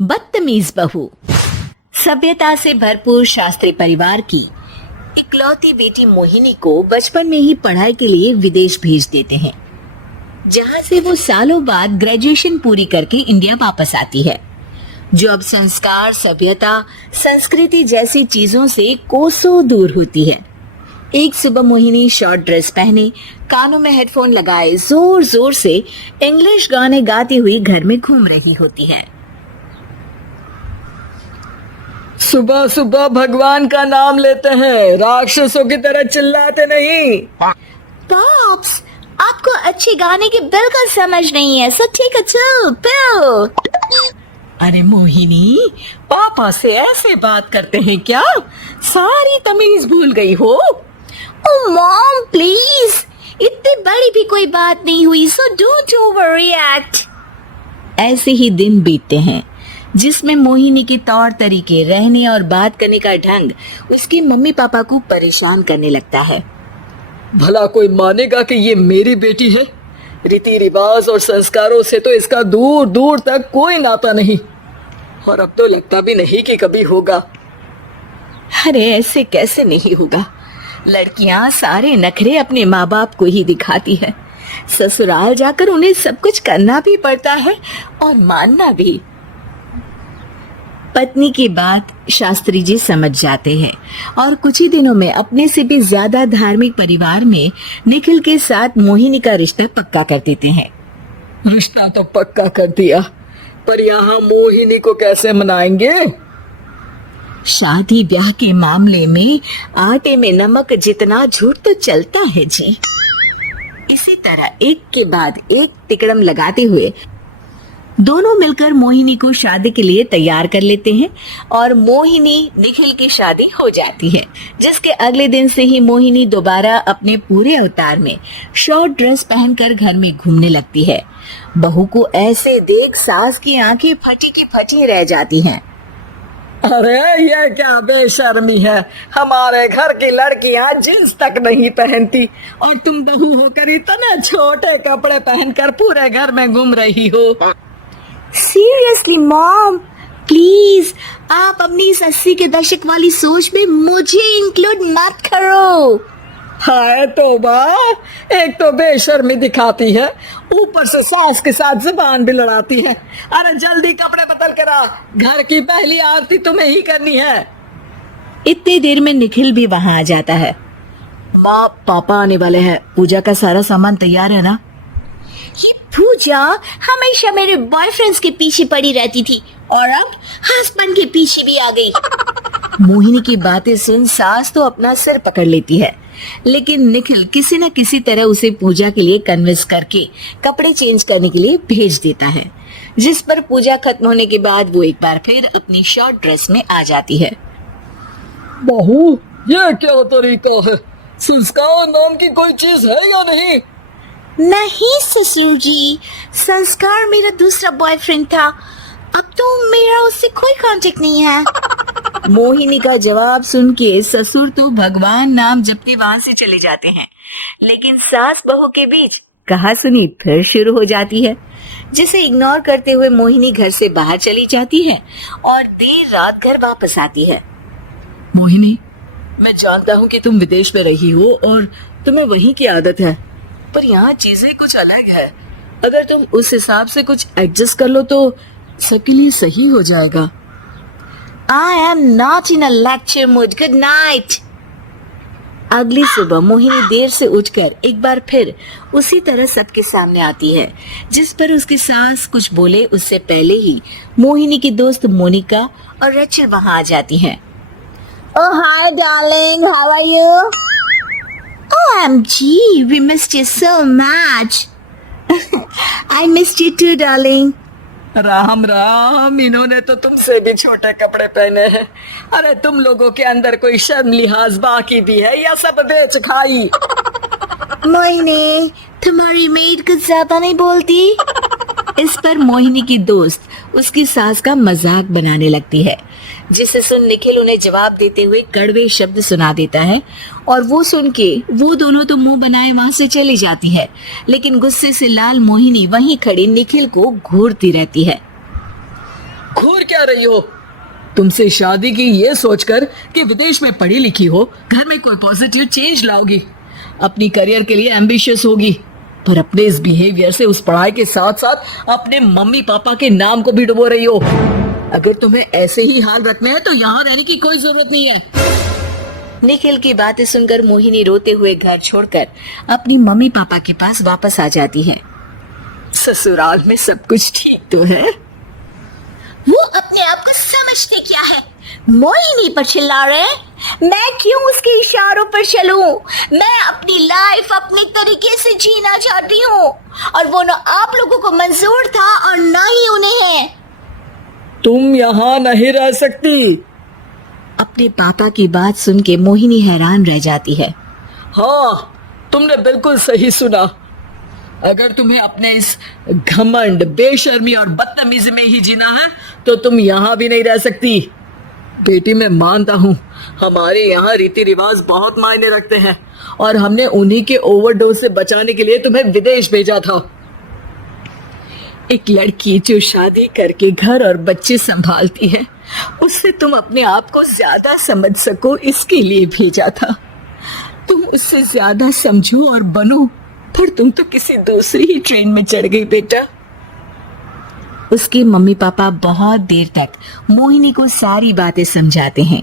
बदतमीज बहू। सभ्यता से भरपूर शास्त्री परिवार की इकलौती बेटी मोहिनी को बचपन में ही पढ़ाई के लिए विदेश भेज देते हैं, जहां से वो सालों बाद ग्रेजुएशन पूरी करके इंडिया वापस आती है, जो अब संस्कार, सभ्यता, संस्कृति जैसी चीजों से कोसों दूर होती है। एक सुबह मोहिनी शॉर्ट ड्रेस पहने, कानों में हेडफोन लगाए जोर जोर से इंग्लिश गाने गाती हुई घर में घूम रही होती है। सुबह सुबह भगवान का नाम लेते हैं, राक्षसों की तरह चिल्लाते नहीं। पॉप्स, आपको अच्छे गाने की बिल्कुल समझ नहीं है, सो ठीक है, चल पियो। अरे मोहिनी, पापा से ऐसे बात करते हैं क्या? सारी तमीज भूल गई हो। ओह मॉम प्लीज, इतनी बड़ी भी कोई बात नहीं हुई, सो डोंट ओवररिएक्ट। ऐसे ही दिन बीतते हैं जिसमें मोहिनी के तौर तरीके, रहने और बात करने का ढंग उसके मम्मी पापा को परेशान करने लगता है। भला कोई मानेगा कि ये मेरी बेटी है? रीति रिवाज और संस्कारों से तो इसका दूर दूर तक कोई नाता नहीं, और अब तो लगता भी नहीं कि कभी होगा। अरे ऐसे कैसे नहीं होगा? लड़कियां सारे नखरे अपने माँ बाप को ही दिखाती है। ससुराल जाकर उन्हें सब कुछ करना भी पड़ता है और मानना भी। पत्नी की बात शास्त्री जी समझ जाते हैं और कुछ ही दिनों में अपने से भी ज्यादा धार्मिक परिवार में निखिल के साथ मोहिनी का रिश्ता पक्का कर देते हैं। रिश्ता तो पक्का कर दिया, पर यहाँ मोहिनी को कैसे मनाएंगे? शादी ब्याह के मामले में आटे में नमक जितना झूठ तो चलता है जी। इसी तरह एक के बाद एक तिकड़म लगाते हुए दोनों मिलकर मोहिनी को शादी के लिए तैयार कर लेते हैं और मोहिनी निखिल की शादी हो जाती है, जिसके अगले दिन से ही मोहिनी दोबारा अपने पूरे अवतार में शॉर्ट ड्रेस पहनकर घर में घूमने लगती है। बहू को ऐसे देख सास की आंखें फटी की फटी रह जाती हैं। अरे ये क्या बेशर्मी है, हमारे घर की लड़कियां जींस तक नहीं पहनती और तुम बहू होकर इतने छोटे कपड़े पहनकर पूरे घर में घूम रही हो। सीरियसली मॉम, प्लीज आप अपनी इस 80 के दशक वाली सोच में मुझे इंक्लूड मत करो। हाय तौबा, एक तो बेशर्मी दिखाती है, ऊपर से सास के साथ जुबान भी लड़ाती है। अरे जल्दी कपड़े बदल कर आ, घर की पहली आरती तुम्हें ही करनी है। इतनी देर में निखिल भी वहाँ आ जाता है। माँ पापा आने वाले हैं, पूजा का सारा सामान तैयार है ना? ये पूजा हमेशा मेरे बॉयफ्रेंड्स के पीछे पड़ी रहती थी और अब हस्बैंड के पीछे भी आ गई। मोहिनी की बातें सुन सास तो अपना सिर पकड़ लेती है, लेकिन निखिल किसी न किसी तरह उसे पूजा के लिए कन्विंस करके कपड़े चेंज करने के लिए भेज देता है, जिस पर पूजा खत्म होने के बाद वो एक बार फिर अपनी शॉर्ट ड्रेस में आ जाती है। बहू, ये क्या तरीका है? संस्कार नाम की कोई चीज है या नहीं? नहीं ससुर जी, संस्कार मेरा दूसरा बॉयफ्रेंड था, अब तो मेरा उससे कोई कांटेक्ट नहीं है। मोहिनी का जवाब सुन के ससुर तो भगवान नाम जपते वहाँ से चले जाते हैं, लेकिन सास बहू के बीच कहासुनी फिर शुरू हो जाती है, जिसे इग्नोर करते हुए मोहिनी घर से बाहर चली जाती है और देर रात घर वापस आती है। मोहिनी, मैं जानता हूँ कि तुम विदेश में रही हो और तुम्हें वहीं की आदत है, पर यहाँ चीजें कुछ अलग है। अगर तुम उस हिसाब से कुछ एडजस्ट कर लो तो सबके लिए सही हो जाएगा। I am not in a lecture mood. Good night. अगली सुबह मोहिनी देर से उठकर एक बार फिर उसी तरह सबके सामने आती है, जिस पर उसकी सास कुछ बोले उससे पहले ही मोहिनी की दोस्त मोनिका और रचल वहाँ आ जाती हैं। Oh hi darling, how are you? OMG, we missed you so much. I missed you too, darling. Ram Ram, इन्होंने तो तुमसे भी छोटे कपड़े पहने हैं। अरे तुम लोगों के अंदर कोई शर्म लिहाज बाकी भी है या सब बेच खाई? मोहिनी, तुम्हारी मेड कुछ ज्यादा नहीं बोलती? इस पर मोहिनी की दोस्त उसकी सास का मजाक बनाने लगती है, जिसे सुन निखिल उन्हें जवाब देते हुए कड़वे शब्द सुना देता है और वो सुन के वो दोनों तो मुंह बनाए वहां से चली जाती है, लेकिन गुस्से से लाल मोहिनी वहीं खड़ी निखिल को घूरती रहती है। घूर क्या रही हो? तुमसे शादी की ये सोचकर कि विदेश में पढ़ी लिखी हो, घर में कोई पॉजिटिव चेंज लाओगी, अपनी करियर के लिए एम्बिशियस होगी, पर अपने इस बिहेवियर से उस पढ़ाई के साथ साथ अपने मम्मी पापा के नाम को भी डुबो रही हो। अगर तुम्हें ऐसे ही हाल रखने हैं तो यहाँ रहने की कोई जरूरत नहीं है। निखिल की बातें सुनकर मोहिनी रोते हुए घर छोड़कर अपनी मम्मी पापा के पास वापस आ जाती है। ससुराल में सब कुछ ठीक तो है? वो अपने आप को समझते क्या है? मोहिनी पर चिल्ला रहे हैं? मैं क्यों उसके इशारों पर चलूं? मैं अपनी लाइफ अपने तरीके से जीना चाहती हूँ और वो ना आप लोगों को मंजूर था और ना ही उन्हें है। तुम यहाँ नहीं रह सकती। अपने पापा की बात सुन के मोहिनी हैरान रह जाती है। हाँ, तुमने बिल्कुल सही सुना। अगर तुम्हें अपने इस घमंड, बेशर्मी और बदतमीजी में ही जीना है तो तुम यहाँ भी नहीं रह सकती। बेटी, मैं मानता हूँ हमारे यहाँ रीति रिवाज बहुत मायने रखते हैं और हमने उन्हीं के ओवरडोज से बचाने के लिए तुम्हें विदेश भेजा था। एक लड़की जो शादी करके घर और बच्चे संभालती है, उससे तुम अपने आप को ज्यादा समझ सको इसके लिए भेजा था। तुम उससे ज्यादा समझो और बनो, पर तुम तो किसी दूसरी ही ट्रेन में चढ़ गई बेटा। उसके मम्मी पापा बहुत देर तक मोहिनी को सारी बातें समझाते हैं,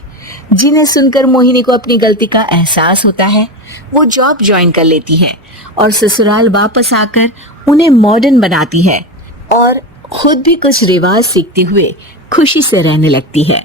जिन्हें सुनकर मोहिनी को अपनी गलती का एहसास होता है। वो जॉब ज्वाइन कर लेती है और ससुराल वापस आकर उन्हें मॉडर्न बनाती है और खुद भी कुछ रिवाज सीखते हुए खुशी से रहने लगती है।